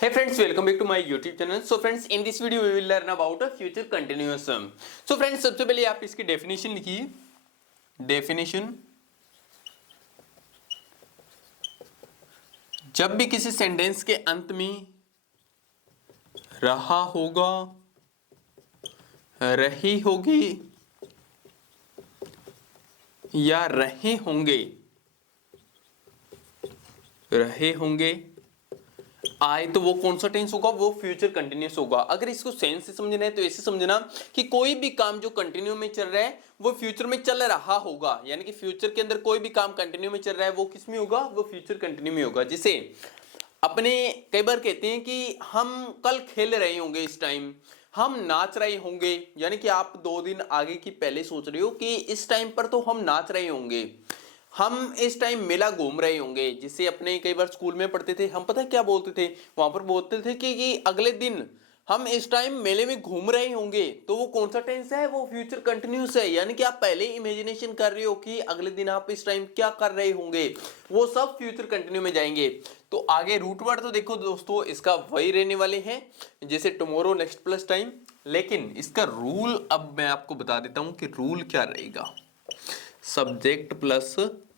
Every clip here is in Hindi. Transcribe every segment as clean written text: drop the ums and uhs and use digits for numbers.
Hey friends, welcome back to my YouTube channel. So friends, in this video we will learn about a future continuous sum. So friends, सबसे पहले आप इसकी डेफिनेशन लिखिए. डेफिनेशन, जब भी किसी सेंटेंस के अंत में रहा होगा, रही होगी या रहे होंगे आए तो वो कौन सा टेंस होगा, वो फ्यूचर कंटिन्यूस होगा. अगर इसको सेंस से समझना है तो ऐसे समझना कि कोई भी काम जो कंटिन्यू में चल रहा है वो फ्यूचर में चल रहा होगा, यानी कि फ्यूचर के अंदर कोई भी काम कंटिन्यू में चल रहा है वो किस में होगा, वो फ्यूचर कंटिन्यू में होगा. जिसे अपने कई बार कहते हैं कि हम कल खेल रहे होंगे, इस टाइम हम नाच रहे होंगे, यानी कि आप 2 दिन आगे की पहले सोच रहे हो कि इस टाइम पर तो हम नाच रहे होंगे, हम इस टाइम मेला घूम रहे होंगे. जिसे अपने कई बार स्कूल में पढ़ते थे, हम पता है क्या बोलते थे, वहां पर बोलते थे कि अगले दिन हम इस टाइम मेले में घूम रहे होंगे. तो वो कौन सा टेंस है, वो फ्यूचर कंटिन्यूस है, यानी कि आप पहले इमेजिनेशन कर रहे हो कि अगले दिन आप इस टाइम क्या कर रहे होंगे, वो सब फ्यूचर कंटिन्यू में जाएंगे. तो आगे रूट वर्ड तो देखो दोस्तों, इसका वही रहने वाले हैं जैसे टुमारो, नेक्स्ट प्लस टाइम. लेकिन इसका रूल अब मैं आपको बता देता हूं कि रूल क्या रहेगा. सब्जेक्ट प्लस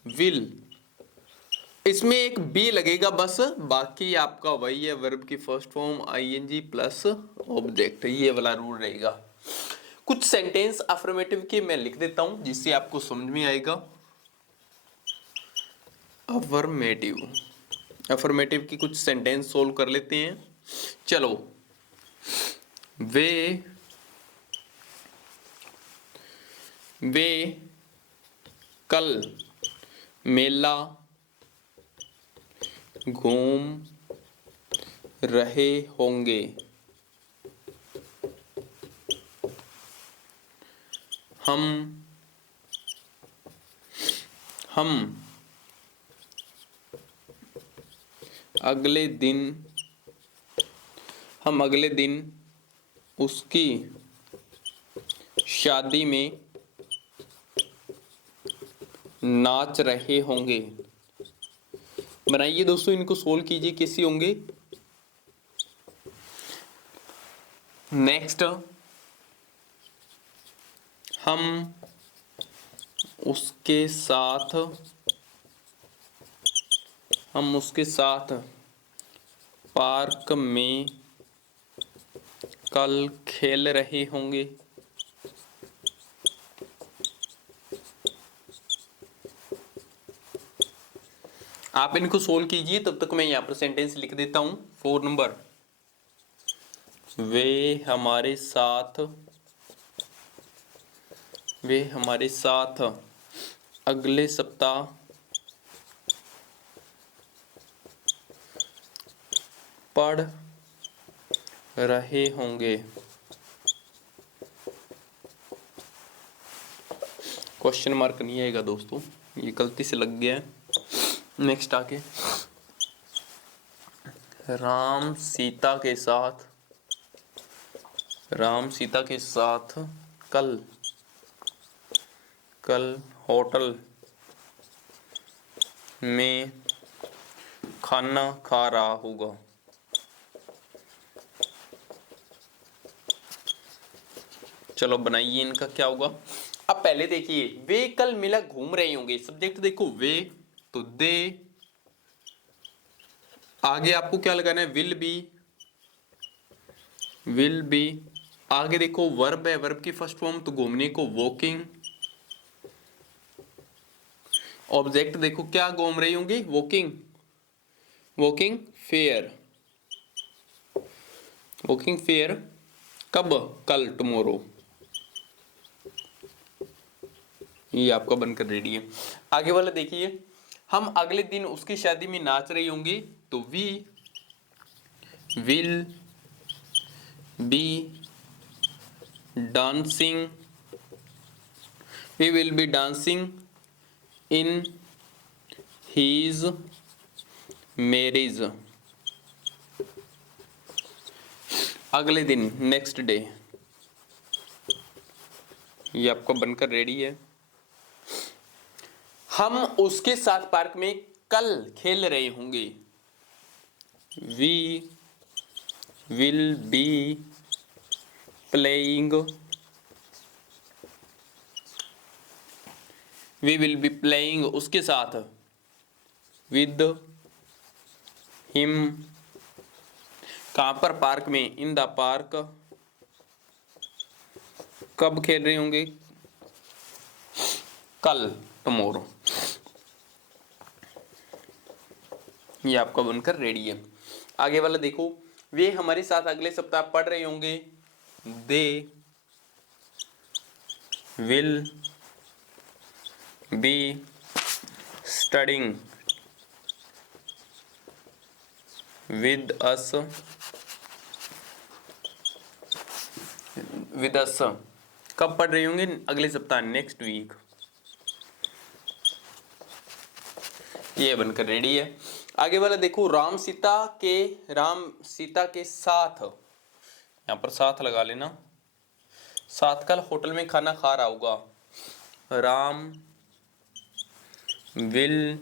विल, इसमें एक बी लगेगा बस, बाकी आपका वही है, वर्ब की first form ING plus object, ये वाला रूल रहेगा. कुछ सेंटेंस अफर्मेटिव के मैं लिख देता हूं जिससे आपको समझ में आएगा. अफर्मेटिव, अफर्मेटिव की कुछ सेंटेंस सोल्व कर लेते हैं. चलो, वे कल मेला घूम रहे होंगे. हम अगले दिन उसकी शादी में नाच रहे होंगे. बनाइए दोस्तों, इनको सोल्व कीजिए कैसे होंगे. नेक्स्ट, हम उसके साथ पार्क में कल खेल रहे होंगे. आप इनको सोल्व कीजिए, तब तक मैं यहां पर सेंटेंस लिख देता हूं. 4 नंबर, वे हमारे साथ अगले सप्ताह पढ़ रहे होंगे. क्वेश्चन मार्क नहीं आएगा दोस्तों, ये गलती से लग गया है. नेक्स्ट आके, राम सीता के साथ कल होटल में खाना खा रहा होगा. चलो बनाइए, इनका क्या होगा. अब पहले देखिए, वे कल मेला घूम रहे होंगे, सब्जेक्ट देखो वे, तो दे, आगे आपको क्या लगाना है, विल बी. आगे देखो वर्ब है, वर्ब की फर्स्ट फॉर्म तो घूमने को वॉकिंग. ऑब्जेक्ट देखो क्या घूम रही होंगी, वॉकिंग फेयर. कब, कल, टुमारो. ये आपका बनकर रेडी है. आगे वाला देखिए, हम अगले दिन उसकी शादी में नाच रही होंगी, तो we will be dancing in his marriage. अगले दिन, नेक्स्ट डे, ये आपका बनकर रेडी है. हम उसके साथ पार्क में कल खेल रहे होंगे. We will be playing, we will be playing उसके साथ, विद हिम, कहाँ पर, पार्क में, इन द पार्क, कब खेल रहे होंगे, कल, टुमारो। ये आपका बनकर रेडी है। आगे वाला देखो, वे हमारे साथ अगले सप्ताह पढ़ रहे होंगे, they will be studying with us, with us, कब पढ़ रहे होंगे, अगले सप्ताह, नेक्स्ट वीक। ये बनकर रेडी है। आगे वाला देखो, राम सीता के साथ, यहां पर साथ लगा लेना, साथ कल होटल में खाना खा रहा होगा, Ram will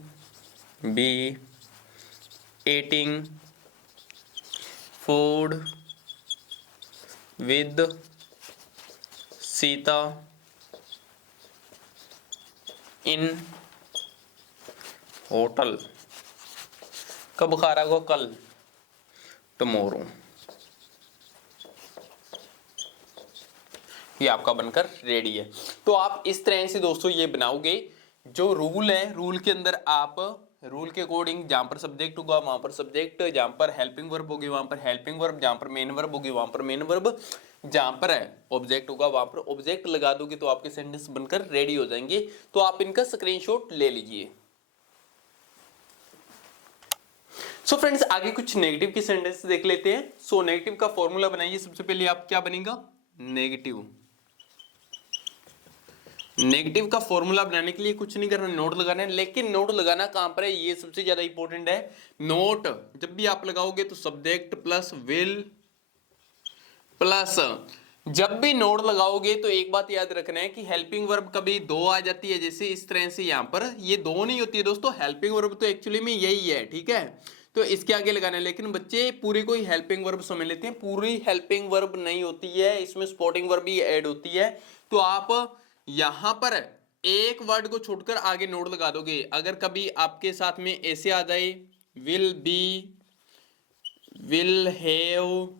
be eating food with Sita in hotel, कब खा रहा होगा, कल, टुमारो। ये आपका बनकर रेडी है। तो आप इस तरह से दोस्तों ये बनाओगे, जो रूल है, रूल के अंदर आप रूल के अकॉर्डिंग, जहां पर सब्जेक्ट होगा वहां पर सब्जेक्ट, जहां पर हेल्पिंग वर्ब होगी वहां पर हेल्पिंग वर्ब, जहां पर मेन वर्ब होगी वहां पर मेन वर्ब, जहां पर ऑब्जेक्ट होगा वहां पर ऑब्जेक्ट लगा दोगे तो आपके सेंटेंस बनकर रेडी हो जाएंगे। तो आप इनका स्क्रीनशॉट ले लीजिए। सो फ्रेंड्स, आगे कुछ नेगेटिव के सेंटेंस देख लेते हैं। सो नेगेटिव का फॉर्मूला बनाइए। सबसे पहले आप क्या बनेगा, नेगेटिव। नेगेटिव का फॉर्मूला बनाने के लिए कुछ नहीं करना, नोट लगाना है। लेकिन नोट लगाना कहां पर है, ये सबसे ज्यादा इंपॉर्टेंट है। नोट जब भी आप लगाओगे तो सब्जेक्ट प्लस विल प्लस, जब भी नोट लगाओगे तो एक बात याद रखना है कि हेल्पिंग वर्ब कभी दो आ जाती है, जैसे इस तरह से, यहां पर ये दो नहीं होती है दोस्तों। हेल्पिंग वर्ब तो एक्चुअली में यही है, ठीक है, तो इसके आगे लगाना है। लेकिन बच्चे पूरी कोई हेल्पिंग वर्ब समझ लेते हैं, पूरी हेल्पिंग वर्ब नहीं होती है, इसमें सपोर्टिंग वर्ब भी ऐड होती है। तो आप यहां पर एक वर्ड को छोड़कर आगे नोट लगा दोगे। अगर कभी आपके साथ में ऐसे आ जाए, will be, will have,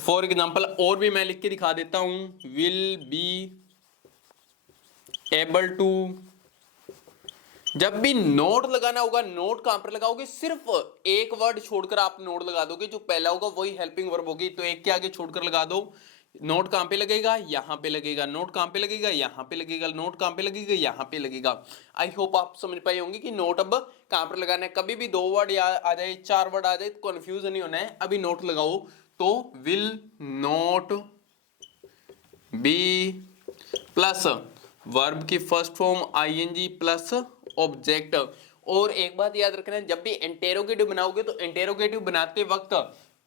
for example, और भी मैं लिख के दिखा देता हूं, विल बी एबल टू। जब भी नोट लगाना होगा, नोट कहां पर लगाओगे, सिर्फ एक वर्ड छोड़कर आप नोट लगा दोगे, जो पहला होगा वही हेल्पिंग वर्ब होगी। तो एक के आगे छोड़कर लगा दो। नोट कहां पे लगेगा, यहां पे लगेगा। नोट कहां पे लगेगा, यहां पे लगेगा। नोट कहां पे लगेगा, यहां पे लगेगा। आई होप आप समझ पाए होंगे कि नोट अब कहां पर लगाना है। कभी भी दो वर्ड आ जाए, चार वर्ड आ जाए तो कंफ्यूज नहीं होना है। अभी नोट लगाओ तो will not be plus verb की first form ING plus object. और एक बात याद रखना है, जब भी इंटेरोगेटिव बनाओगे तो इंटेरोगेटिव बनाते वक्त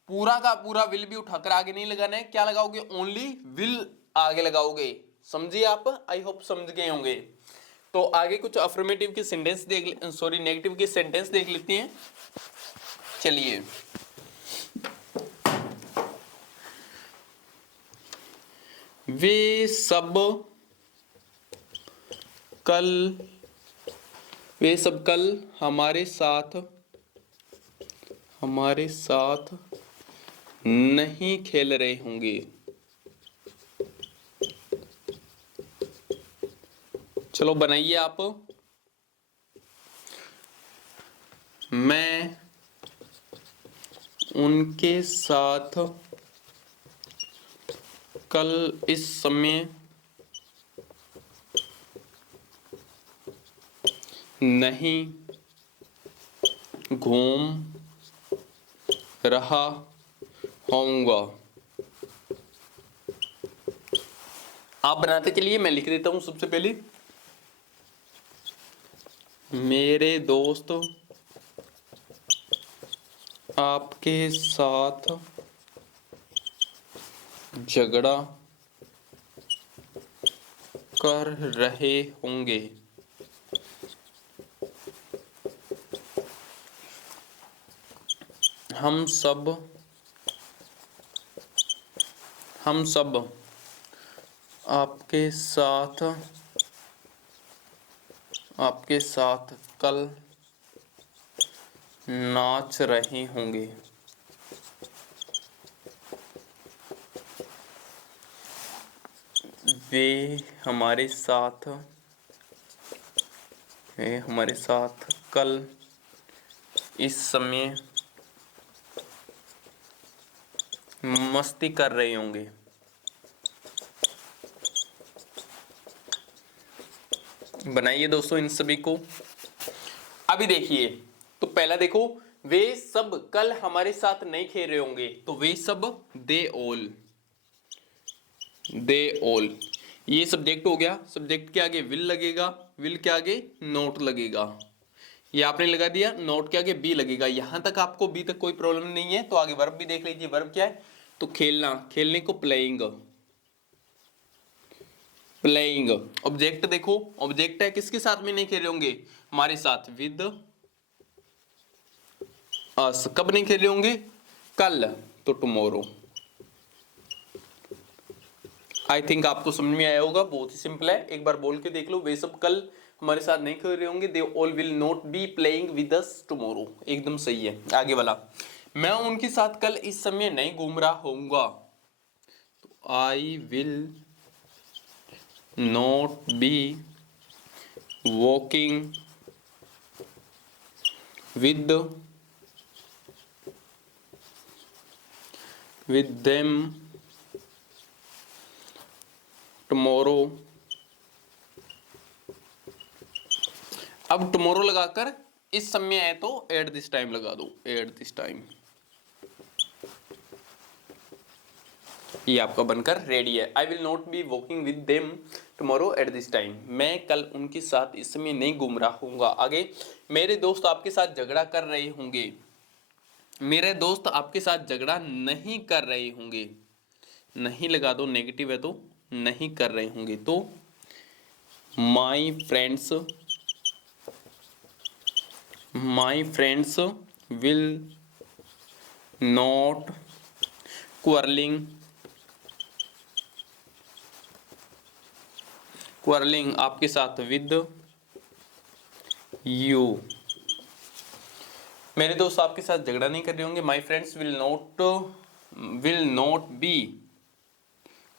पूरा का पूरा विल भी उठाकर आगे नहीं लगाना है। क्या लगाओगे, ओनली विल आगे लगाओगे। समझिए आप, आई होप समझ गए होंगे। तो आगे कुछ अफर्मेटिव के सेंटेंस नेगेटिव के सेंटेंस देख लेते हैं। चलिए, वे सब कल हमारे साथ नहीं खेल रहे होंगे। चलो बनाइए आप। मैं उनके साथ कल इस समय नहीं घूम रहा होऊंगा। आप बनाते चलिए, मैं लिख देता हूं। सबसे पहले, मेरे दोस्त आपके साथ झगड़ा कर रहे होंगे। हम सब हम सब आपके साथ कल नाच रहे होंगे। वे हमारे साथ कल इस समय मस्ती कर रहे होंगे। बनाइए दोस्तों इन सभी को। अभी देखिए, तो पहला देखो, वे सब कल हमारे साथ नहीं खेल रहे होंगे, तो वे सब दे ऑल ये सब्जेक्ट हो गया। सब्जेक्ट के आगे विल लगेगा, विल के आगे नोट लगेगा। ये आपने लगा दिया, नोट के आगे बी लगेगा। यहां तक आपको बी तक कोई प्रॉब्लम नहीं है, तो आगे वर्ब भी देख लीजिए। वर्ब क्या है? तो खेलना, खेलने को प्लेइंग। ऑब्जेक्ट देखो, ऑब्जेक्ट है, किसके साथ में नहीं खेल रहे होंगे? हमारे साथ, विद अस। कब नहीं खेल रहे होंगे? कल, तो टुमारो। आई थिंक आपको समझ में आया होगा, बहुत ही सिंपल है। एक बार बोल के देख लो, वे सब कल हमारे साथ नहीं खेल रहे होंगे। They all will not be playing with us tomorrow. एकदम सही है। आगे वाला, मैं उनके साथ कल इस समय नहीं घूम रहा होऊंगा। तो I will not be walking with them tomorrow। अब tomorrow लगाकर इस समय है तो at this time लगा दो, at this time। ये आपका बनकर रेडी है। I will not be walking with them tomorrow at this time। मैं कल उनके साथ इस समय नहीं घूम रहा हूँगा। आगे, मेरे दोस्त आपके साथ झगड़ा कर रहे होंगे। मेरे दोस्त आपके साथ झगड़ा नहीं कर रहे होंगे। नहीं लगा दो, नेगेटिव है तो नहीं कर रहे होंगे। तो my friends will not quarrelling आपके साथ विद यू। मेरे दोस्त आपके साथ झगड़ा नहीं कर रहे होंगे। My friends will not B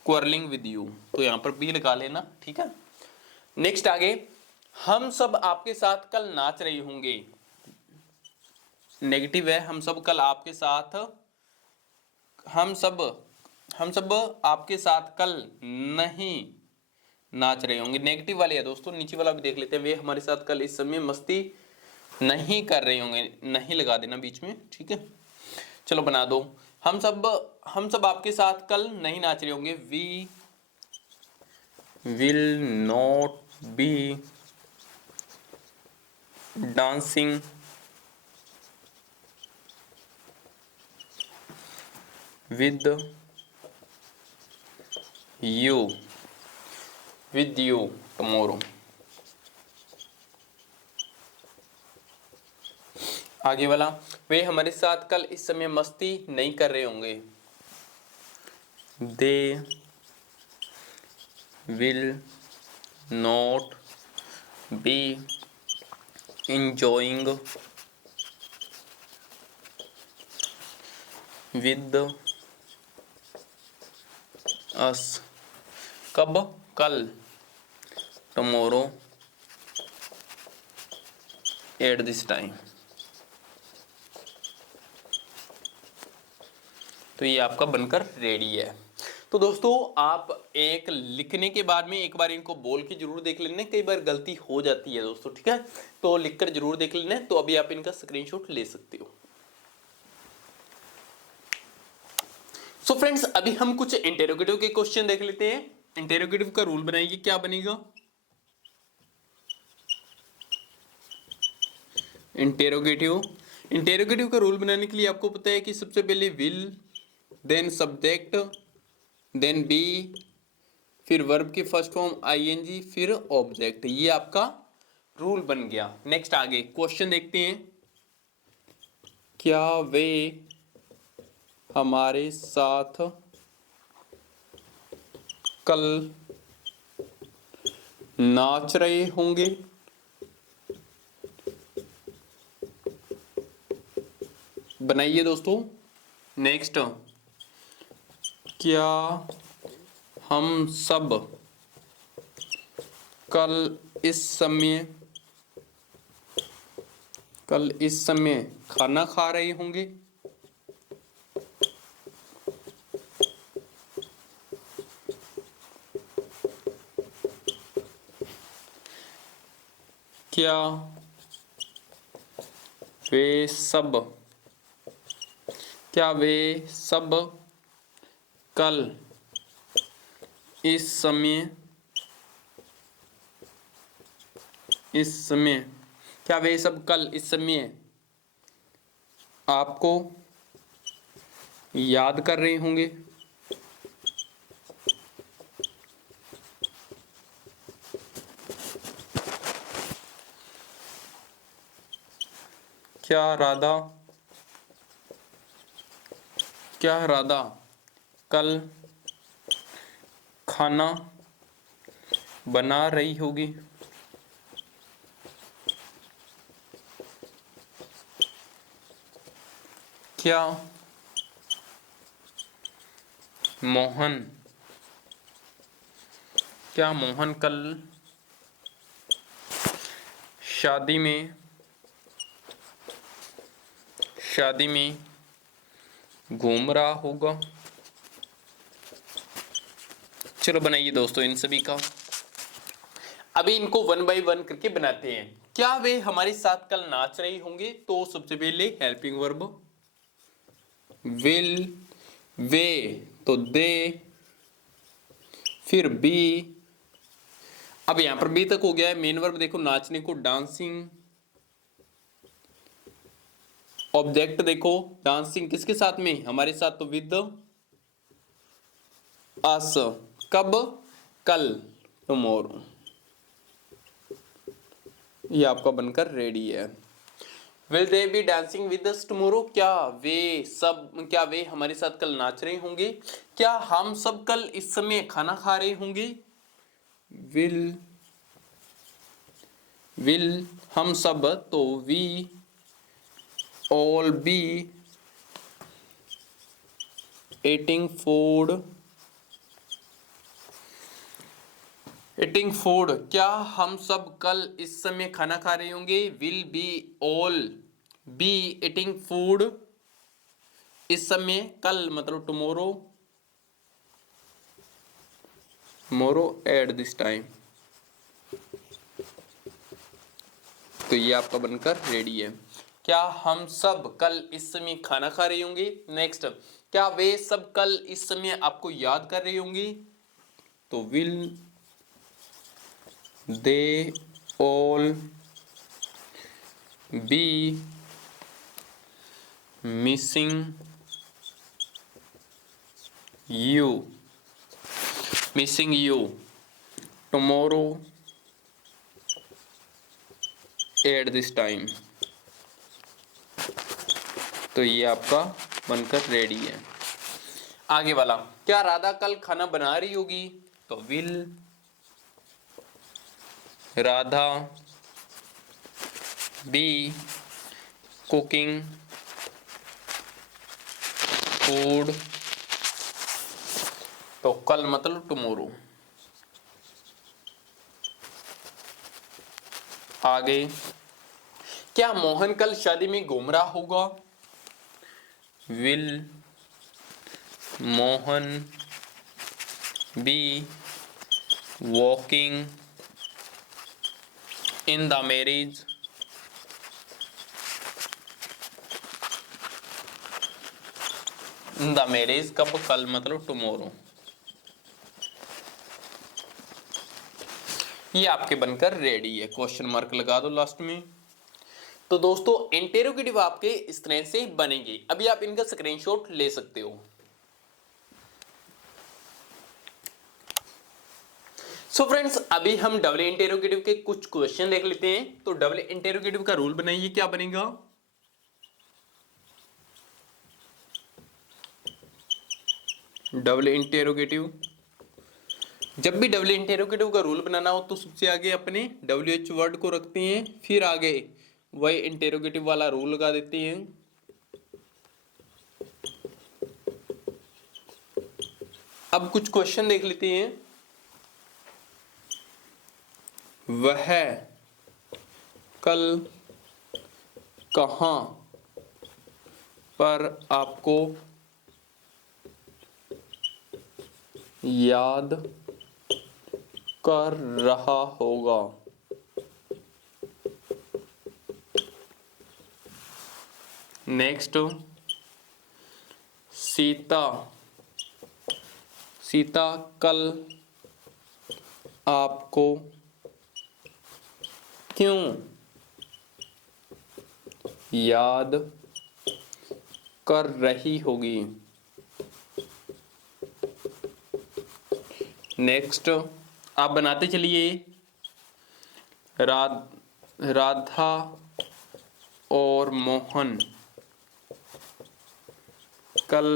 quarrelling with you. तो यहां पर बी लगा लेना, ठीक है। नेक्स्ट आगे, हम सब आपके साथ कल नाच रहे होंगे। नेगेटिव है, हम सब कल आपके साथ, हम सब आपके साथ कल नहीं नाच रहे होंगे। नेगेटिव वाले है दोस्तों। नीचे वाला भी देख लेते हैं, वे हमारे साथ कल इस समय मस्ती नहीं कर रहे होंगे। नहीं लगा देना बीच में, ठीक है। चलो बना दो, हम सब आपके साथ कल नहीं नाच रहे होंगे। We will not be dancing with you tomorrow. आगे वाला, वे हमारे साथ कल इस समय मस्ती नहीं कर रहे होंगे। They will not B enjoying with us। कब? कल, tomorrow at this time। तो ये आपका बनकर रेडी है। तो दोस्तों, आप एक लिखने के बाद में एक बार इनको बोल के जरूर देख लेना। कई बार गलती हो जाती है दोस्तों, ठीक है, तो लिखकर जरूर देख लेना। तो अभी आप इनका स्क्रीनशॉट ले सकते हो। सो फ्रेंड्स, अभी हम कुछ इंटेरोगेटिव के क्वेश्चन देख लेते हैं। इंटेरोगेटिव का रूल बनाइए, क्या बनेगा? इंटेरोगेटिव का रूल बनाने के लिए आपको पता है कि सबसे पहले will, then subject, then be, फिर वर्ब की फर्स्ट फॉर्म आईएनजी, फिर ऑब्जेक्ट। ये आपका रूल बन गया। नेक्स्ट आगे क्वेश्चन देखते हैं। क्या वे हमारे साथ कल नाच रहे होंगे। बनाइए दोस्तों। नेक्स्ट, क्या हम सब कल इस समय खाना खा रहे होंगे। क्या वे सब कल क्या वे सब कल इस समय आपको याद कर रहे होंगे। क्या राधा कल खाना बना रही होगी। क्या मोहन कल शादी में घूम रहा होगा। चलो बनाइए दोस्तों इन सभी का। अभी इनको वन बाय वन करके बनाते हैं। क्या वे हमारे साथ कल नाच रहे होंगे, तो सबसे पहले हेल्पिंग वर्ब विल, वे तो दे, फिर बी। अब यहां पर बी तक हो गया है। मेन वर्ब देखो नाचने को डांसिंग, ऑब्जेक्ट देखो डांसिंग किसके साथ में, हमारे साथ, तो विद अस। कब, कल, टुमारो। ये आपका बनकर रेडी है। Will they B dancing with us tomorrow, क्या वे हमारे साथ कल नाच रहे होंगे। क्या हम सब कल इस समय खाना खा रहे होंगे। विल हम सब, तो we all be eating food, क्या हम सब कल इस समय खाना खा रहे होंगे। Will be all be eating food इस समय, कल मतलब tomorrow at this time। तो ये आपका बनकर रेडी है। क्या हम सब कल इस समय खाना खा रहे होंगे। नेक्स्ट, क्या वे सब कल इस समय आपको याद कर रहे होंगे, तो will they all B missing you tomorrow at this time। तो ये आपका बनकर रेडी है। आगे वाला, क्या राधा कल खाना बना रही होगी, तो will Radha be cooking food, तो कल मतलब टुमारो। आगे, क्या मोहन कल शादी में घूम रहा होगा। Will Mohan be walking in the marriage, कब, कल मतलब टुमारो। ये आपके बनकर रेडी है। क्वेश्चन मार्क लगा दो लास्ट में। तो दोस्तों इंटेरोगेटिव आपके इस तरह से बनेंगे। अभी आप इनका स्क्रीनशॉट ले सकते हो। सो फ्रेंड्स, अभी हम डबल इंटेरोगेटिव के कुछ क्वेश्चन देख लेते हैं। तो डबल इंटेरोगेटिव का रूल बनाइए, क्या बनेगा। डबल इंटेरोगेटिव जब भी डब्ल्यू इंटेरोगेटिव का रूल बनाना हो तो सबसे आगे अपने डब्ल्यू एच वर्ड को रखते हैं, फिर आगे वही इंटेरोगेटिव वाला रूल लगा देते हैं। अब कुछ क्वेश्चन देख लेते हैं। वह कल कहाँ पर आपको याद कर रहा होगा? नेक्स्ट, सीता सीता कल आपको क्यों याद कर रही होगी? नेक्स्ट, आप बनाते चलिए। राधा और मोहन कल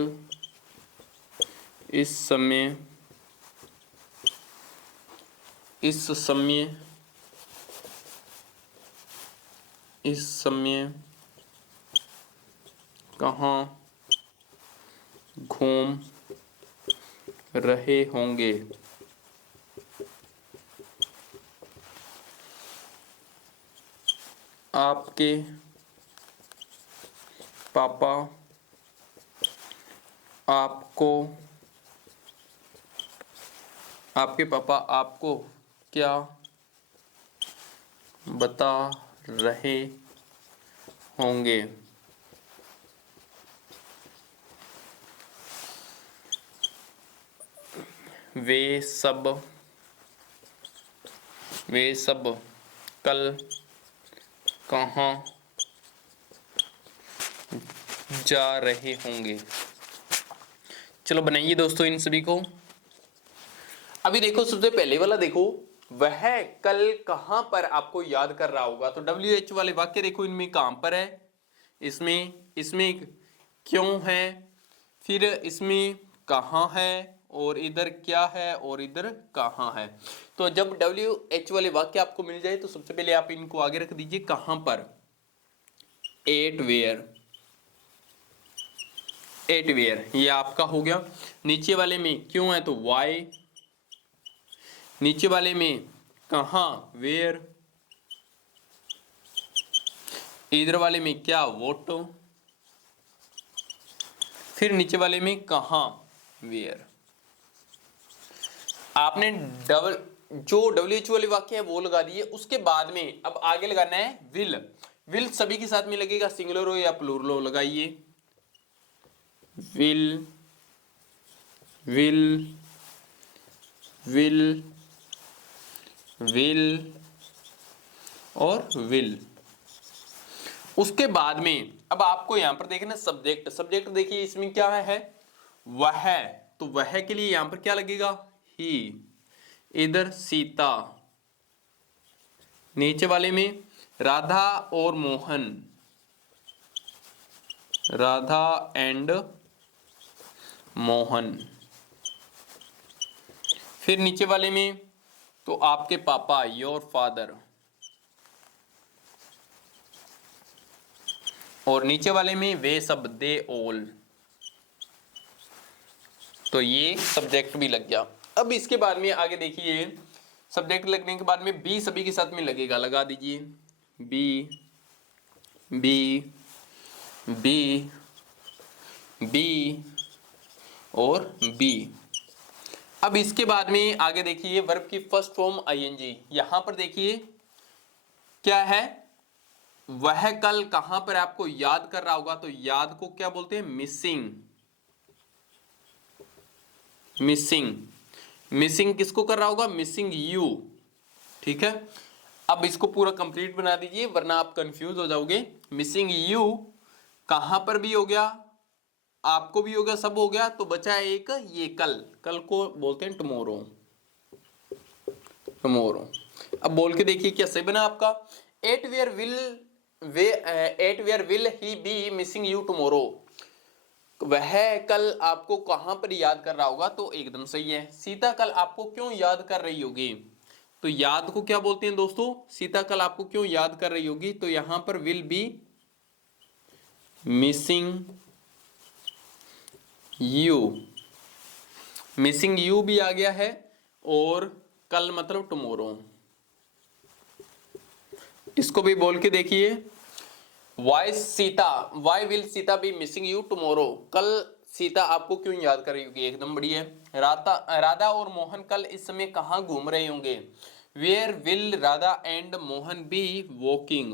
इस समय कहाँ घूम रहे होंगे? आपके पापा आपको क्या बता रहे होंगे? वे सब कल कहाँ जा रहे होंगे? चलो बनाइए दोस्तों इन सभी को। अभी देखो सबसे पहले वाला देखो, वह कल कहां पर आपको याद कर रहा होगा। तो डब्ल्यू एच वाले वाक्य देखो, इनमें कहां पर है, इसमें क्यों है, फिर इसमें कहां है, और इधर क्या है, और इधर कहां है। तो जब डब्ल्यू एच वाले वाक्य आपको मिल जाए तो सबसे पहले आप इनको आगे रख दीजिए कहां पर। एट वेयर ये आपका हो गया। नीचे वाले में क्यों है तो वाई, नीचे वाले में कहां वेयर, इधर वाले में क्या वोट, फिर नीचे वाले में कहां वेयर। आपने जो डब्ल्यू एच वाले वाक्य है वो लगा दिए। उसके बाद में अब आगे लगाना है विल सभी के साथ में लगेगा, सिंगुलर हो या प्लूरल हो, लगाइए। विल और विल। उसके बाद में अब आपको यहां पर देखना सब्जेक्ट देखिए इसमें क्या है वह, तो वह के लिए यहां पर क्या लगेगा ही, इधर सीता, नीचे वाले में राधा और मोहन, राधा एंड मोहन, फिर नीचे वाले में तो आपके पापा योर फादर, और नीचे वाले में वे सब दे ऑल। तो ये सब्जेक्ट भी लग गया। अब इसके बाद में आगे देखिए, सब्जेक्ट लगने के बाद में बी सभी के साथ में लगेगा, लगा दीजिए बी और बी। अब इसके बाद में आगे देखिए वर्ब की फर्स्ट फॉर्म आईएनजी। यहां पर देखिए क्या है, वह कल कहां पर आपको याद कर रहा होगा, तो याद को क्या बोलते हैं मिसिंग किसको कर रहा होगा, मिसिंग यू। ठीक है, अब इसको पूरा कंप्लीट बना दीजिए वरना आप कंफ्यूज हो जाओगे। मिसिंग यू कहां पर भी हो गया, आपको भी हो गया, सब हो गया, तो बचा है एक ये कल को बोलते हैं टुमारो। अब बोल के देखिए क्या सही बना आपका। At where will he be missing you tomorrow. वह कल आपको कहां पर याद कर रहा होगा, तो एकदम सही है। सीता कल आपको क्यों याद कर रही होगी, तो याद को क्या बोलते हैं दोस्तों, सीता कल आपको क्यों याद कर रही होगी, तो यहां पर will be missing you, missing you भी आ गया है, और कल मतलब टुमारो, इसको भी बोल के देखिए। Why will Sita be missing you tomorrow, कल सीता आपको क्यों याद कर रही होगी, एकदम बढ़िया है। राधा और मोहन कल इस समय कहाँ घूम रहे होंगे, where will Radha and Mohan be walking,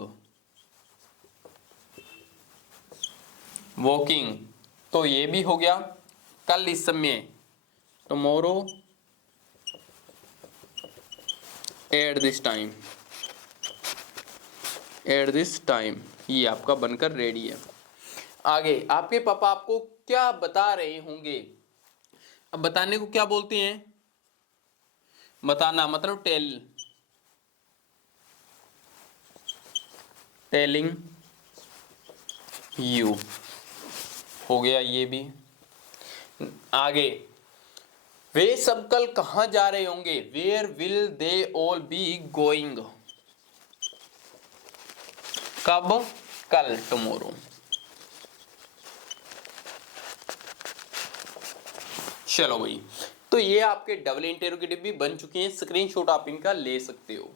walking, तो ये भी हो गया। कल इस समय, tomorrow at this time, at this time, ये आपका बनकर रेडी है। आगे आपके पापा आपको क्या बता रहे होंगे, अब बताने को क्या बोलते हैं, बताना मतलब टेल, टेलिंग यू, हो गया ये भी। आगे वे सब कल कहां जा रहे होंगे, where will they all be going, कब, कल, टुमारो। चलो भाई, तो ये आपके डबल इंटेरोगेटिव भी बन चुके हैं, स्क्रीनशॉट आप इनका ले सकते हो।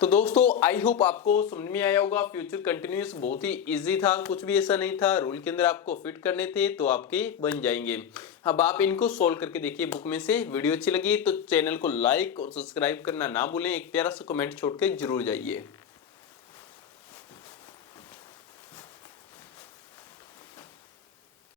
तो दोस्तों आई होप आपको समझ में आया होगा। फ्यूचर कंटिन्यूअस बहुत ही इजी था, कुछ भी ऐसा नहीं था, रूल के अंदर आपको फिट करने थे तो आपके बन जाएंगे। अब आप इनको सोल्व करके देखिए बुक में से। वीडियो अच्छी लगी तो चैनल को लाइक और सब्सक्राइब करना ना भूलें, एक प्यारा सा कमेंट छोड़ के जरूर जाइए।